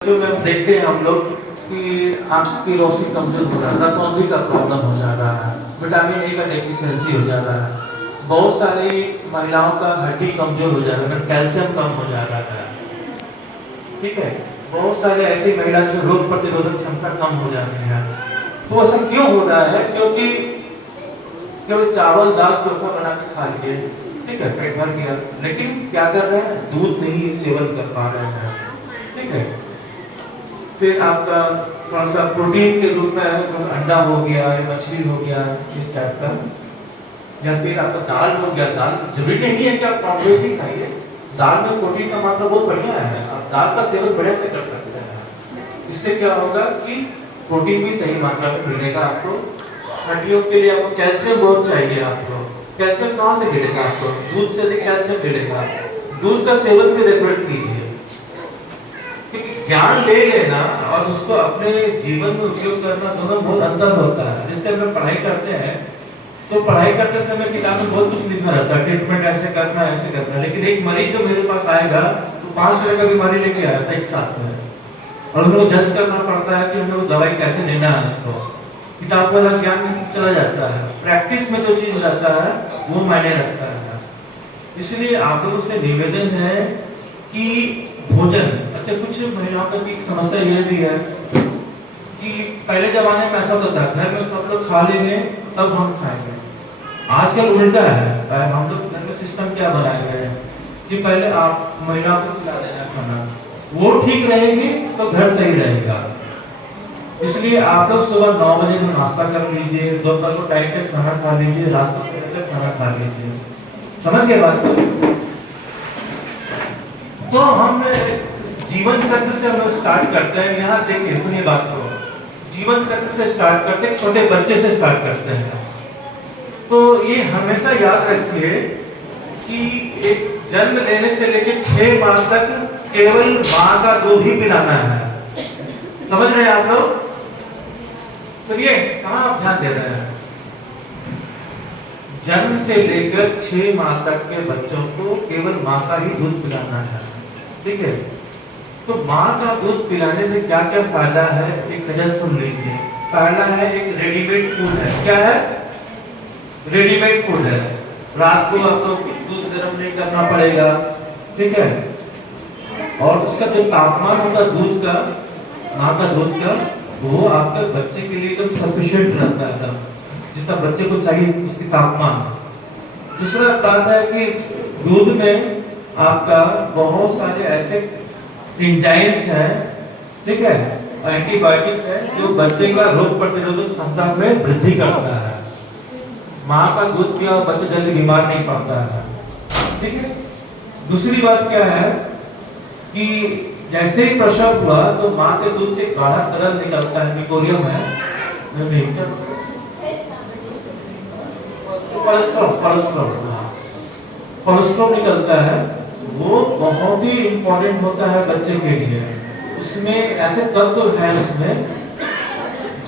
जो में हम देखते हैं हम लोग कि आँख की रोशनी कमजोर हो रहा है, तो का प्रॉब्लम हो जा रहा है, विटामिन ए का डेफिशिएंसी हो जा रहा है, बहुत सारी महिलाओं का हड्डी कमजोर हो जा रहा है, कैल्शियम कम हो जा रहा है। ठीक है, बहुत सारे ऐसी महिला जो रोग प्रतिरोधक क्षमता कम हो जाती है। तो ऐसा क्यों हो रहा है? क्योंकि केवल चावल दाल चोखा बना के खा लिए, ठीक है, पेट भर गया, लेकिन क्या कर रहे हैं? दूध नहीं सेवन कर पा रहे हैं। ठीक है, फिर आपका थोड़ा सा प्रोटीन के रूप में थोड़ा सा अंडा हो गया या मछली हो गया इस टाइप का, या फिर आपका दाल हो गया। दाल जरूरी नहीं है कि आप नॉनवेज ही खाइए, दाल में प्रोटीन का मात्रा बहुत बढ़िया है, आप दाल का सेवन बढ़िया से कर सकते हैं। इससे क्या होगा कि प्रोटीन भी सही मात्रा में मिलेगा आपको। हड्डियों के लिए आपको कैल्शियम बहुत चाहिए। आपको कैल्शियम कहाँ से मिलेगा? आपको दूध से अधिक कैल्शियम मिलेगा। दूध का सेवन भी रेगुलर कीजिए, क्योंकि ज्ञान ले लेना और उसको अपने जीवन में उपयोग करना दोनों बहुत अंतर होता है। जिससे हम लोग पढ़ाई करते हैं तो पढ़ाई करते समय किताब में बहुत कुछ लिखा रहता है, ट्रीटमेंट ऐसे करना है ऐसे करना है, लेकिन एक मरीज जो मेरे पास आएगा तो 5 तरह का बीमारी लेके आया था एक साथ में, और हम लोग जज करना पड़ता है कि हम लोग दवाई कैसे लेना है। उसको किताब वाला ज्ञान चला जाता है, प्रैक्टिस में जो चीज रहता है वो मायने रखता है। इसलिए आप लोगों से निवेदन है कि भोजन, अच्छा कुछ महिलाओं का एक समस्या ये भी है कि पहले जमाने में ऐसा होता था घर में सब लोग खा लेंगे तब हम खाएंगे। आजकल उल्टा है, हम लोग घर में सिस्टम क्या बनाए गए हैं कि पहले आप महिलाओं को खिला देना खाना, वो ठीक रहेगी तो घर सही रहेगा। इसलिए आप लोग सुबह 9 बजे में नाश्ता कर लीजिए, दोपहर को टाइम पे खाना खा लीजिए, रात को सोने तक खाना खा लीजिए। समझ गए बात को? तो हम जीवन चक्र से हम स्टार्ट करते हैं। यहाँ देखिए, सुनिए बात को, जीवन चक्र से स्टार्ट करते हैं, छोटे बच्चे से स्टार्ट करते हैं। तो ये हमेशा याद रखिए कि एक जन्म लेने से लेकर 6 माह तक केवल माँ का दूध ही पिलाना है। समझ रहे हैं आप लोग? सुनिए, कहाँ आप ध्यान दे रहे हैं? जन्म से लेकर 6 माह तक के बच्चों को केवल माँ का ही दूध पिलाना है। ठीक है, तो माँ का दूध पिलाने से क्या क्या फायदा है एक नजर सुन लीजिए। पहला है, एक रेडीमेड फूड है। क्या है? रेडीमेड फूड है। रात को आपको दूध गर्म नहीं करना पड़ेगा। ठीक है, और उसका जो तापमान होता है दूध का, माँ का दूध का, वो आपके बच्चे के लिए एकदम सफिशिएंट रहता है, एकदम जितना बच्चे को चाहिए उसकी तापमान। दूसरा बात है कि दूध में आपका बहुत सारे ऐसे एंजाइम्स हैं, ठीक है, एंटीबायोटिक्स है, जो बच्चे का रोग प्रतिरोधक क्षमता में वृद्धि करता है। माँ का दूध पिया बच्चा जल्दी बीमार नहीं पड़ता है। ठीक है, दूसरी बात क्या है कि जैसे ही प्रसव हुआ तो माँ के दूध से गाढ़ा तरल निकलता है, मिकोरियम है, कोलेस्ट्रॉल निकलता है। वो बहुत ही इम्पोर्टेंट होता है बच्चे के लिए। उसमें ऐसे तत्व है उसमें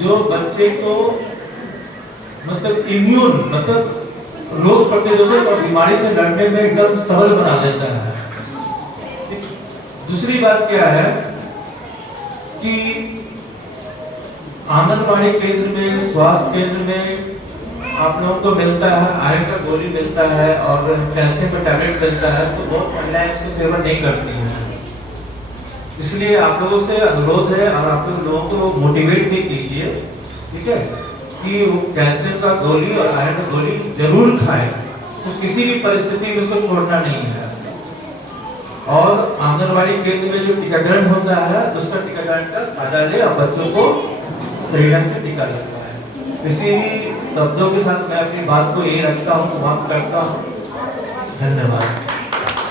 जो बच्चे को मतलब इम्यून, मतलब रोग प्रतिरोधक और बीमारी से लड़ने में एकदम सबल बना देता है। दूसरी बात क्या है कि आंगनबाड़ी केंद्र में, स्वास्थ्य केंद्र में आप लोगों को मिलता है, आयरन का गोली मिलता है और कैल्शियम का टैबलेट मिलता है, तो बहुत महिलाएं इसको सेवन नहीं करती हैं। इसलिए आप लोगों से अनुरोध है और आप लोगों को मोटिवेट भी कीजिए, ठीक है, कि वो कैल्शियम का गोली और आयरन का गोली जरूर खाएं। तो किसी भी परिस्थिति में उसको छोड़ना नहीं है। और आंगनबाड़ी केंद्र में जो टीकाकरण होता है उसका टीकाकरण का फायदा ले और बच्चों को सही ढंग से टीका लगता है। इसी शब्दों के साथ मैं अपनी बात को यही रखता हूँ, समाप्त करता हूँ। धन्यवाद।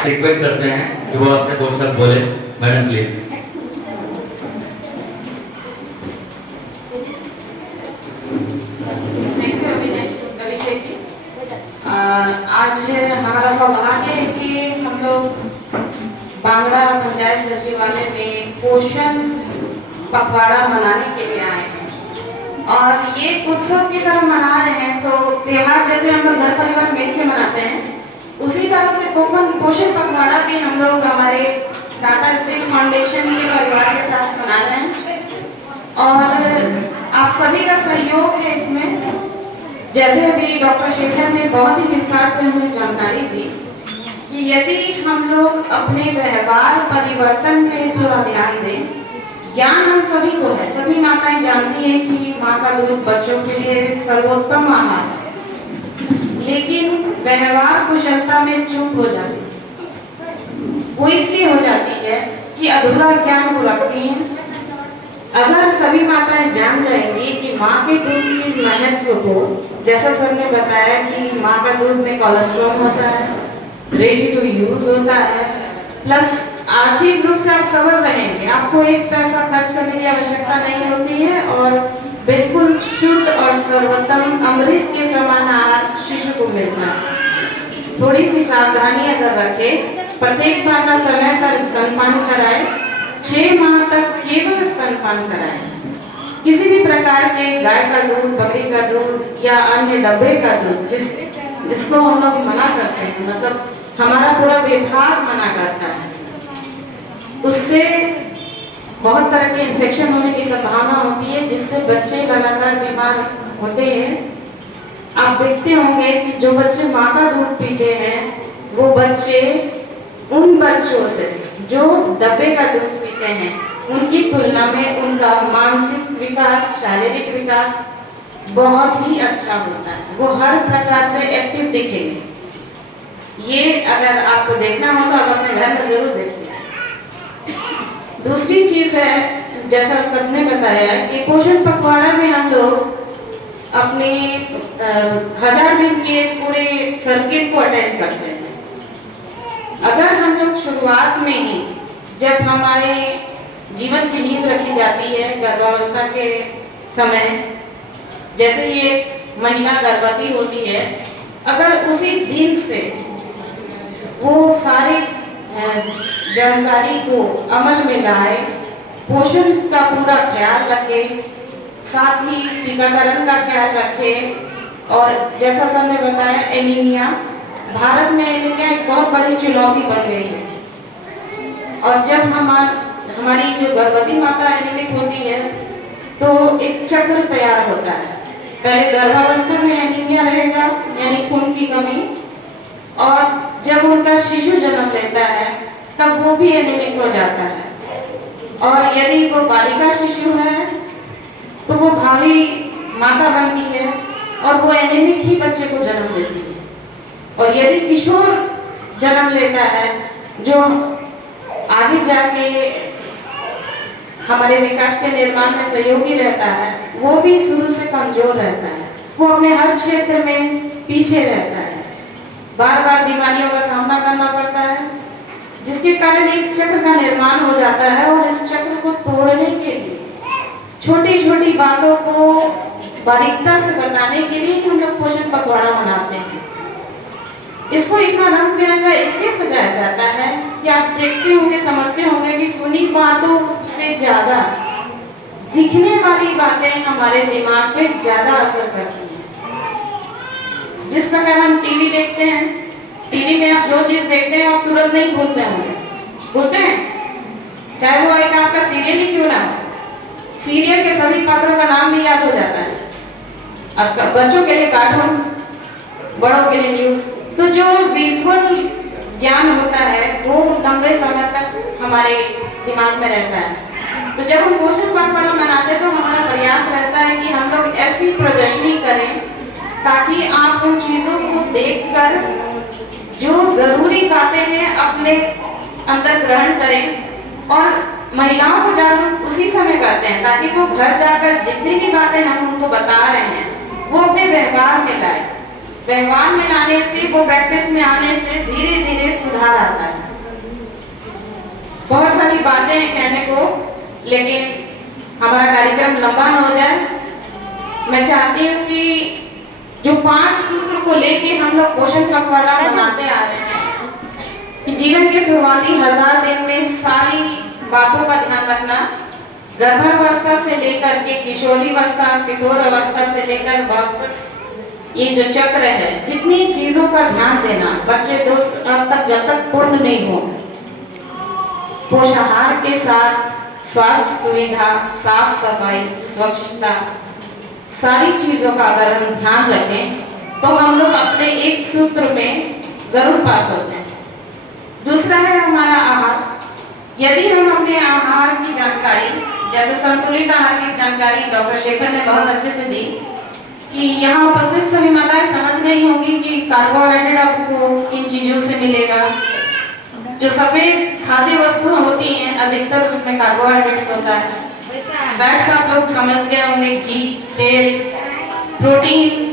रिक्वेस्ट करते हैं कि वो आपसे दो शब्द बोले। Madam please. Thank you Abhishek ji. आज हमारा सौभाग्य है कि हम लोग बांगड़ा पंचायत सचिवालय में पोषण पखवाड़ा मनाने के लिए आए हैं और ये उत्सव की तरह मना रहे हैं। तो त्योहार जैसे हम लोग घर परिवार मिलकर मनाते हैं, उसी तरह से पोषण पखवाड़ा भी हम लोग हमारे टाटा स्टील फाउंडेशन के परिवार के साथ सभी का सहयोग है इसमें। जैसे अभी डॉक्टर शेखर ने बहुत ही विस्तार से हमें जानकारी दी कि यदि हम लोग अपने व्यवहार परिवर्तन पे थोड़ा ध्यान दें, ज्ञान हम सभी को है, सभी माताएं जानती हैं कि माँ का दूध बच्चों के लिए सर्वोत्तम आहार है, लेकिन व्यवहार कुशलता में चूक हो जाती है। वो इसलिए हो जाती है कि अधूरा ज्ञान को रखती हैं। अगर सभी माताएं जान जाएंगी कि माँ के दूध के महत्व को, जैसा सर ने बताया कि माँ का दूध में कोलेस्ट्रॉल होता है, रेडी टू यूज होता है, प्लस आर्थिक रूप से आप सबल रहेंगे, आपको एक पैसा खर्च करने की आवश्यकता नहीं होती है और बिल्कुल शुद्ध और सर्वोत्तम अमृत के समान आहार शिशु को मिलता है। थोड़ी सी सावधानी अगर रखें, प्रत्येक माता समय पर स्तनपान कराए, 6 माह तक केवल स्तनपान कराएं। किसी भी प्रकार के गाय का दूध, बकरी का दूध या अन्य डब्बे का दूध जिसको हम लोग मना करते हैं, मतलब हमारा पूरा विभाग मना करता है, उससे बहुत तरह के इन्फेक्शन होने की संभावना होती है, जिससे बच्चे लगातार बीमार होते हैं। आप देखते होंगे कि जो बच्चे माँ का दूध पीते हैं वो बच्चे उन बच्चों से जो डब्बे का दूध पीते हैं उनकी तुलना में उनका मानसिक विकास, शारीरिक विकास बहुत ही अच्छा होता है। वो हर प्रकार से एक्टिव दिखेंगे। ये अगर आपको देखना हो तो आप अपने घर में जरूर देखिए। दूसरी चीज है, जैसा सबने बताया कि पोषण पखवाड़ा में हम लोग अपने 1000 दिन के पूरे सर्किट को अटेंड करते हैं। अगर हम लोग शुरुआत में ही, जब हमारे जीवन की नींव रखी जाती है गर्भावस्था के समय, जैसे ये महिला गर्भवती होती है, अगर उसी दिन से वो सारी जानकारी को अमल में लाए, पोषण का पूरा ख्याल रखे, साथ ही टीकाकरण का ख्याल रखे, और जैसा सर ने बताया एनीमिया, भारत में एनीमिया एक बहुत बड़ी चुनौती बन गई है। और जब हमारी जो गर्भवती माता एनीमिक होती है तो एक चक्र तैयार होता है। पहले गर्भावस्था में एनीमिया रहेगा, यानी खून की कमी, और जब उनका शिशु जन्म लेता है तब वो भी एनीमिक हो जाता है। और यदि वो बालिका शिशु है तो वो भावी माता बनती है और वो एनीमिक ही बच्चे को जन्म देती है। और यदि किशोर जन्म लेता है जो आगे जाके हमारे विकास के निर्माण में सहयोगी रहता है, वो भी शुरू से कमजोर रहता है, वो अपने हर क्षेत्र में पीछे रहता है, बार बार बीमारियों का सामना करना पड़ता है, जिसके कारण एक चक्र का निर्माण हो जाता है। और इस चक्र को तोड़ने के लिए, छोटी छोटी बातों को बारीकता से बताने के लिए हम लोग पोषण पखवाड़ा मनाते हैं। इसको इतना रंग बिरंगा इसलिए सजाया जाता है कि आप देखते होंगे, समझते होंगे कि सुनी बातों से ज्यादा दिखने वाली बातें हमारे दिमाग पे ज्यादा असर करती हैं। जिस प्रकार हम टीवी देखते हैं, टीवी में आप जो चीज देखते हैं आप तुरंत नहीं भूलते होंगे, भूलते हैं, चाहे वो एक आपका सीरियल ही क्यों ना हो, सीरियल के सभी पात्रों का नाम भी याद हो जाता है। अब बच्चों के लिए कार्टून, बड़ों के लिए न्यूज, तो जो विजुअल ज्ञान होता है वो लंबे समय तक हमारे दिमाग में रहता है। तो जब हम पोषण पखवाड़ा मनाते हैं तो हमारा प्रयास रहता है कि हम लोग ऐसी प्रदर्शनी करें ताकि आप उन चीजों को देखकर जो जरूरी बातें हैं अपने अंदर ग्रहण करें, और महिलाओं को जागरूक उसी समय करते हैं ताकि वो घर जाकर जितनी भी बातें हम उनको बता रहे हैं वो अपने व्यवहार में लाए। व्यवहार में लाने से, वो प्रैक्टिस में आने से धीरे धीरे सुधार आता है। बहुत सारी बातें हैं कहने को, लेकिन हमारा कार्यक्रम लंबा न हो जाए। मैं चाहती हूँ कि जो 5 सूत्र को लेके हम लोग पोषण पखवाड़ा मनाते आ रहे हैं कि जीवन के शुरुआती 1000 दिन में सारी बातों का ध्यान रखना, गर्भावस्था से लेकर के किशोरी अवस्था, किशोर अवस्था से लेकर वापस ये जो चक्र है, जितनी चीजों का ध्यान देना, बच्चे दोस्त अब तक जब तक पूर्ण नहीं हो, पोषाहार के साथ स्वास्थ्य सुविधा, साफ सफाई, स्वच्छता, सारी चीज़ों का अगर हम ध्यान रखें तो हम लोग अपने एक सूत्र में ज़रूर पास होते हैं। दूसरा है हमारा आहार। यदि हम अपने आहार की जानकारी, जैसे संतुलित आहार की जानकारी डॉक्टर शेखर ने बहुत अच्छे से दी कि यहाँ उपस्थित सभी माताएं समझ गई होंगी कि कार्बोहाइड्रेट आपको इन चीज़ों से मिलेगा। जो सफ़ेद खाद्य वस्तुएं होती हैं अधिकतर उसमें कार्बोहाइड्रेट्स होता है। फैट्स आप लोग समझ गए होंगे, घी, तेल, प्रोटीन,